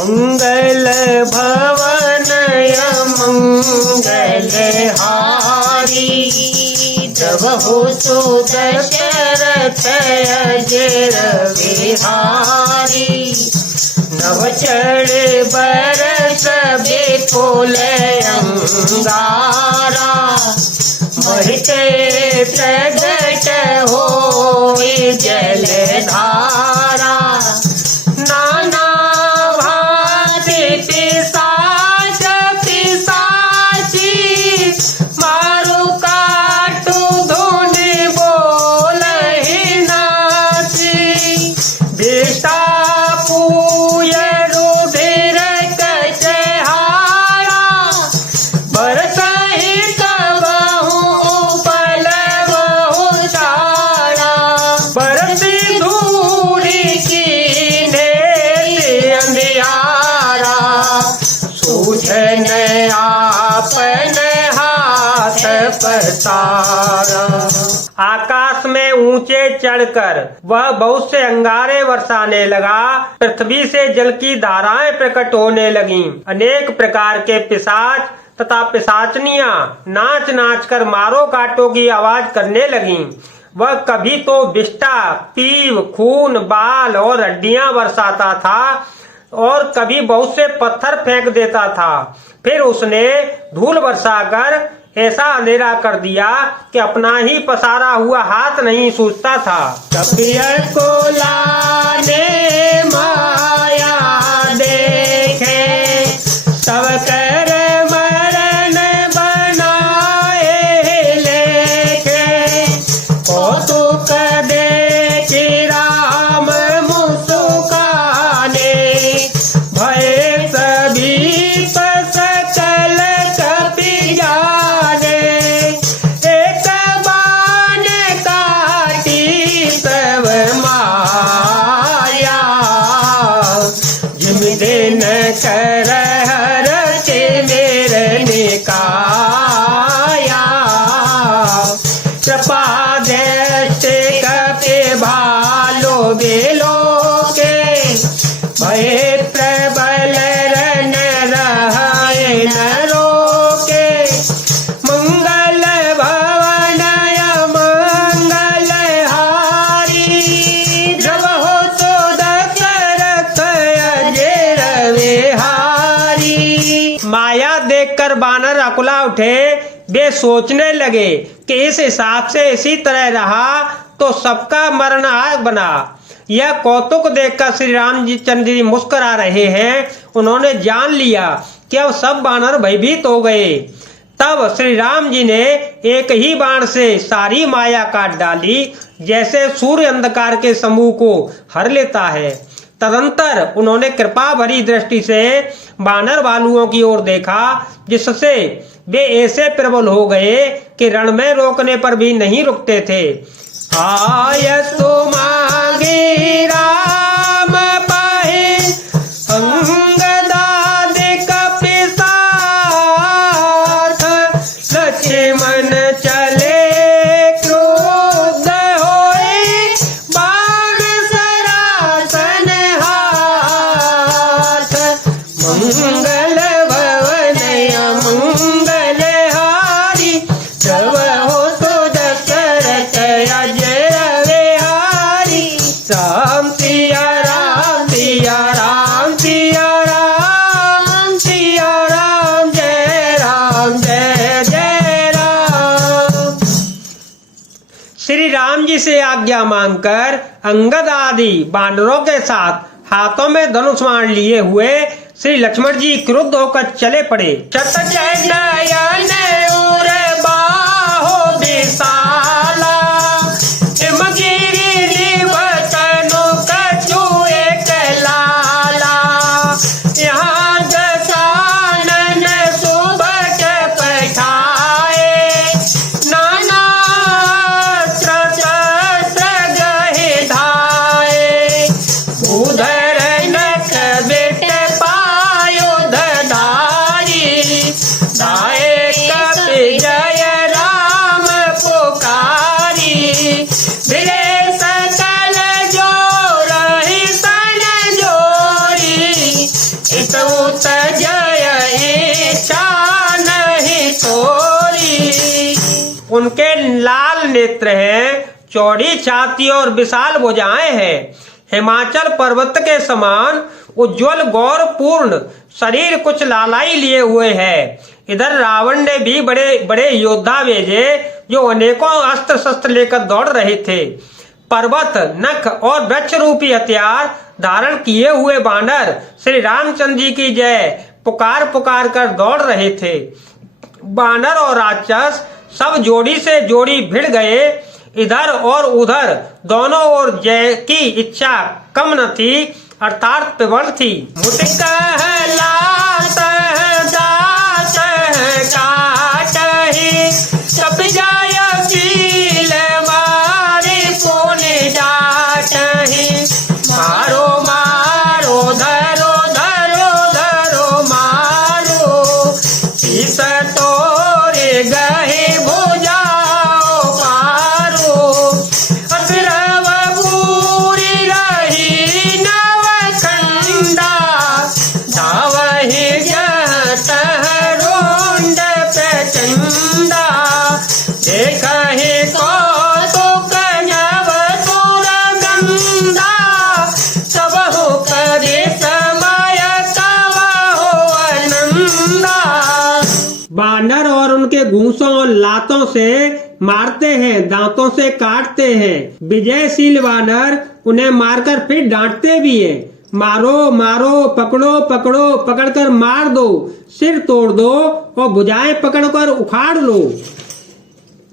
मंगल भवन मंगल हारी, जब हो सो दशरथ अजर बिहारी। नव चढ़े बरस बेफुल अंगारा, बढ़ते प्रगट होए जलधारा। नाना भांति पिशाच पिशाची, मारू काटू धुनि बोलहि नासी। बेटा पूय रुधिर कचहारा, बरसहि कबहु उपल बहु चारा। बरसी धूलि कीन्हे अंधियारा, सूझन आपन हाथ पसारा। आकाश में ऊंचे चढ़कर वह बहुत से अंगारे बरसाने लगा। पृथ्वी से जल की धाराएं प्रकट होने लगीं। अनेक प्रकार के पिशाच तथा पिशाचनियां नाच नाच कर मारो काटो की आवाज करने लगीं। वह कभी तो विष्ठा, पीव, खून, बाल और हड्डियां बरसाता था और कभी बहुत से पत्थर फेंक देता था। फिर उसने धूल बरसाकर ऐसा अंधेरा कर दिया कि अपना ही पसारा हुआ हाथ नहीं सूझता था। कपियर को लाने माया देखे, तब कर मरण बनाए लेखे। कौतुक देखी राम मुस्काने, भय सभी सकल कपि जाने। एक बाण काटी सब माया, जिम दिन कर हर के मेरे निकाया। कृपा दृष्टि कपि भालो बेलो के, भय प्रबल रन रहे न रोके। मंगल भवन मंगल हारी, जब हो तो दशरथ अजर बिहारी। माया देखकर बानर अकुला उठे। वे सोचने लगे कि इस हिसाब से इसी तरह रहा तो सबका मरण आग बना। यह कौतुक देखकर श्री राम जी चंद्र जी मुस्कुरा रहे हैं। उन्होंने जान लिया कि अब सब बानर भयभीत हो गए। तब श्री राम जी ने एक ही बाण से सारी माया काट डाली, जैसे सूर्य अंधकार के समूह को हर लेता है। तदंतर उन्होंने कृपा भरी दृष्टि से बानर भालुओं की ओर देखा, जिससे वे ऐसे प्रबल हो गए कि रण में रोकने पर भी नहीं रुकते थे। आयसु मांगे राम पाहे, अंगदादिक पिशाच। लक्ष्मण चले क्रोध होए, बाण सरासन हाथ। मंगल भवन मंगल हारी, जब हो तो दशरथ अजर बिहारी। राम सिया राम सिया राम सिया राम सिया राम, जय राम जय जय राम। श्री राम जी से आज्ञा मांगकर अंगद आदि बानरों के साथ हाथों में धनुष बाण लिए हुए श्री लक्ष्मण जी क्रुद्ध होकर चले पड़े। नयन उर बाहो विशाला, हिमगिरि निवतनु कछु एक लाला। यहाँ दशानन सुबह पठाए, नाना शस्त्र गहे धाए। उधर नख बेट पायो धारी, नायक तूत जय इच्छा नहीं तोरी। उनके लाल नेत्र हैं, चौड़ी छाती और विशाल भुजाएं हैं। हिमाचल पर्वत के समान उज्जवल गौरपूर्ण शरीर कुछ लालाई लिए हुए है। इधर रावण ने भी बड़े बड़े योद्धा भेजे जो अनेकों अस्त्र शस्त्र लेकर दौड़ रहे थे। पर्वत, नख और वृक्ष रूपी हथियार धारण किए हुए बानर श्री रामचंद्र जी की जय पुकार पुकार कर दौड़ रहे थे। बानर और राक्षस सब जोड़ी से जोड़ी भिड़ गए। इधर और उधर दोनों ओर जय की इच्छा कम न थी, अर्थात प्रबल थी। सब जाय कील मारी पुनि जाटहि। मारो मारो धरो धरो धरो मारो। इस तोरे गहे भुजाओ पारो। अद्रव पूरी रही नवखंडा। धावहि जहत रोंड प्रचंडा। देखहि कौतुक नव सुरगंधा। सबहु करे समय कवहु आनंदा। बानर और उनके घूंसों और लातों से मारते हैं, दांतों से काटते हैं। विजयशील बानर उन्हें मारकर फिर डांटते भी हैं। मारो मारो, पकड़ो पकड़ो, पकड़कर मार दो, सिर तोड़ दो और भुजाएं पकड़कर उखाड़ लो।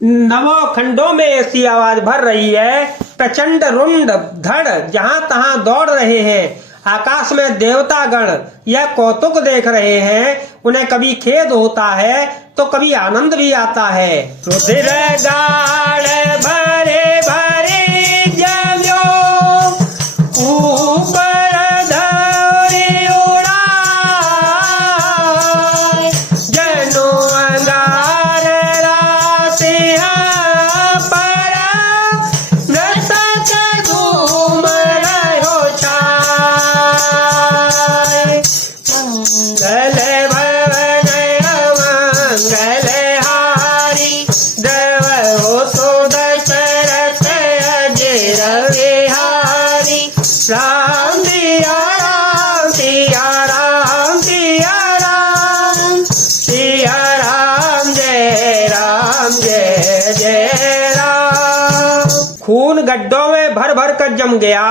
नवों खंडों में ऐसी आवाज भर रही है। प्रचंड रुंड धड़ जहां तहां दौड़ रहे हैं। आकाश में देवता गण यह कौतुक देख रहे हैं। उन्हें कभी खेद होता है तो कभी आनंद भी आता है। रुधिर गाढ़ भरे भरे जम्यो। ऊपर धौरी उड़ाए। जनो अंगार रासिया परा। नृतक घूम रहो छाए। मंगल भवन मंगल हारी। देव हो तो दशरथ अजय विहारी। राम सिया राम सिया राम सिया राम। सिया राम जय जय राम। खून गड्ढों में भर भर कर जम गया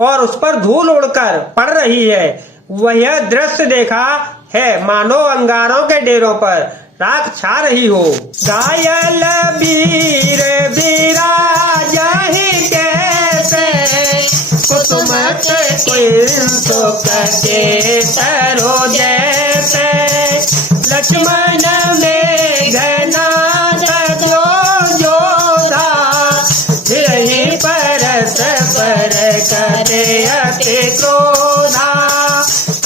और उस पर धूल उड़कर पड़ रही है। वह दृश्य देखा है मानो अंगारों के डेरों पर राख छा रही हो। घायल वीर बिराजहि कैसे। कुसुमत कुंसुक के सरो जैसे। लक्ष्मण मेघनाद जो जोधा। यही परस पर करे अति क्रोधा।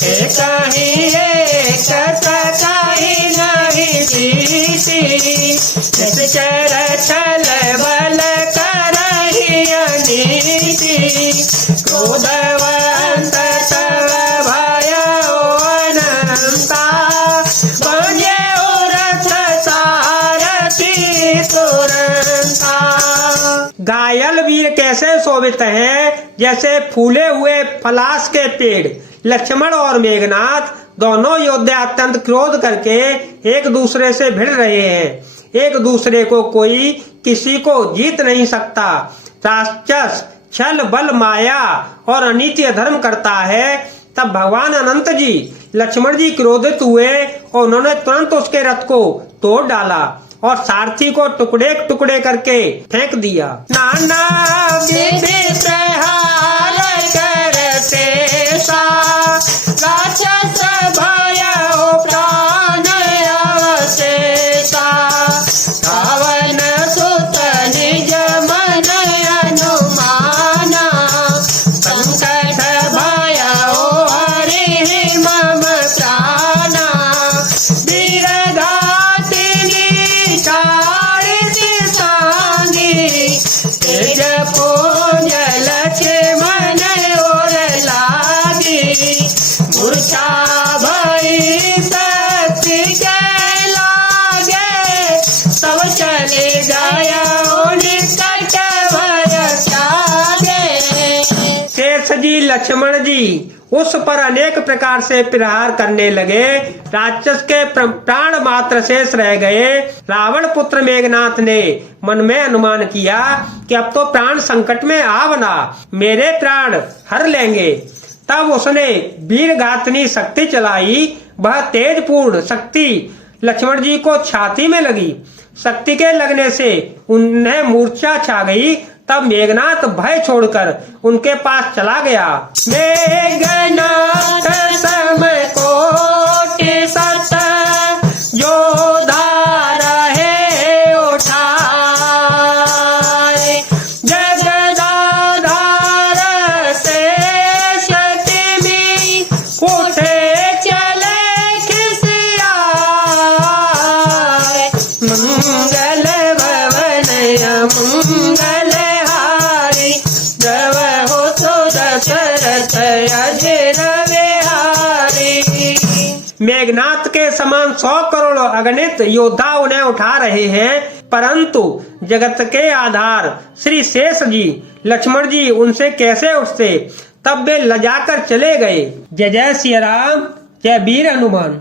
कहीं एक कहीं नहीं जीती। चर छल बल करही अनीति। क्रोधवंत सब भय अनंता। बजे रथ सारथी तुरंता। घायल वीर कैसे शोभित हैं जैसे फूले हुए पलाश के पेड़। लक्ष्मण और मेघनाथ दोनों योद्धा अत्यंत क्रोध करके एक दूसरे से भिड़ रहे हैं। एक दूसरे को कोई किसी को जीत नहीं सकता। राक्षस छल बल माया और अनीति अधर्म करता है। तब भगवान अनंत जी लक्ष्मण जी क्रोधित हुए और उन्होंने तुरंत उसके रथ को तोड़ डाला और सारथी को टुकड़े टुकड़े करके फेंक दिया। नाना विधि प्रहार करते सा। राक्षस भयो प्राण अवशेषा। रावण सुत निज मन अनुमाना। संकट भयो हरि मम प्राणा। वीर घातिनी चारित सांगी। तेज पुंज लक्ष्मण शक्ति के लागे सब चले गया निकट भय त्यागे। शेष जी लक्ष्मण जी उस पर अनेक प्रकार से प्रहार करने लगे। राक्षस के प्राण मात्र शेष रह गए। रावण पुत्र मेघनाथ ने मन में अनुमान किया कि अब तो प्राण संकट में आ बना, मेरे प्राण हर लेंगे। तब उसने वीर घातनी शक्ति चलाई। वह तेजपूर्ण शक्ति लक्ष्मण जी को छाती में लगी। शक्ति के लगने से उन्हें मूर्छा छा गई। तब मेघनाथ भय छोड़कर उनके पास चला गया। मेघनाथ सम कोटि सत योधा रहे उठाए, जगदाधार शेष तिमि उठे चले खिसियाए। मंगल भवन मंगल मेघनाथ के समान 100 करोड़ अगणित योद्धा उन्हें उठा रहे हैं, परंतु जगत के आधार श्री शेष जी लक्ष्मण जी उनसे कैसे उठते। तब वे लजाकर चले गए। जय जय सिया राम, जय वीर हनुमान।